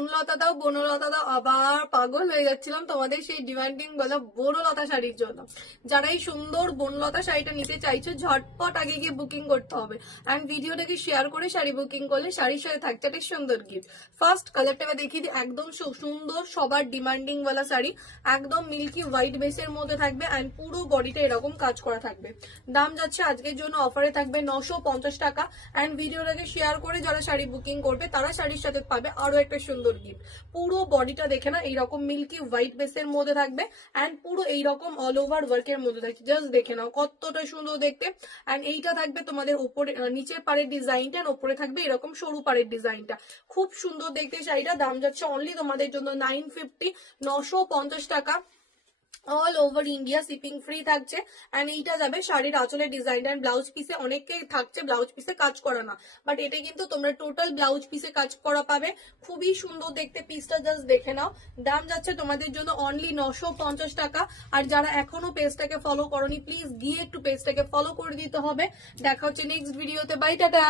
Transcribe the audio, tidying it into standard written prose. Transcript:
বনলতা দাও বনলতা দাও, আবার পাগল হয়ে যাচ্ছিলাম তোমাদের সেই ডিমান্ডিং বলা বনলতা শাড়ির জন্য। যারা এই সুন্দর বনলতা শাড়িটা নিতে চাইছো ঝটপট আগে গিয়ে বুকিং করতে হবে, অ্যান্ড ভিডিওটাকে শেয়ার করে শাড়ি বুকিং করলে শাড়ির সাথে থাকছে একটা সুন্দর গিফট। ফার্স্ট কালারটা দেখিয়ে দিই, একদম সুন্দর সবার ডিমান্ডিং ওয়ালা শাড়ি, একদম মিল্কি হোয়াইট বেসের মধ্যে থাকবে, অ্যান্ড পুরো বডিটা এরকম কাজ করা থাকবে। দাম যাচ্ছে আজকের জন্য অফারে থাকবে 950 টাকা, অ্যান্ড ভিডিওটাকে শেয়ার করে যারা শাড়ি বুকিং করবে তারা শাড়ির সাথে পাবে আরো একটা সুন্দর গিফট। পুরো বডিটা দেখে না এইরকম মিল্কি হোয়াইট বেসের মধ্যে থাকবে, অ্যান্ড পুরো এইরকম অল ওভার ওয়ার্কের মধ্যে থাকবে। জাস্ট দেখে নাও কতটা সুন্দর দেখতে। অ্যান্ড এইটা থাকবে তোমাদের উপরে নিচের পাড়ের ডিজাইনটা, আর উপরে থাকবে এরকম সরু পাড়ের ডিজাইনটা। খুব সুন্দর দেখতে শাড়িটা। দাম যাচ্ছে অনলি তোমাদের জন্য 950, 950 টাকা। All over India shipping free থাকছে, এন্ড এইটা যাবে শাড়ির আঁচলের ডিজাইন এন্ড ব্লাউজ পিসে। অনেকেই থাকছে ব্লাউজ পিসে কাজ করা না, বাট এটা কিন্তু তোমরা টোটাল ব্লাউজ পিসে কাজ করা পাবে। খুবই সুন্দর দেখতে পিসটা, জাস্ট দেখে নাও। দাম যাচ্ছে তোমাদের জন্য অনলি 950 টাকা। আর যারা এখনো পেজটাকে ফলো করোনি প্লিজ গিয়ে একটু পেজটাকে ফলো করে দিতে হবে। দেখা হচ্ছে নেক্সট ভিডিওতে। Bye, tata.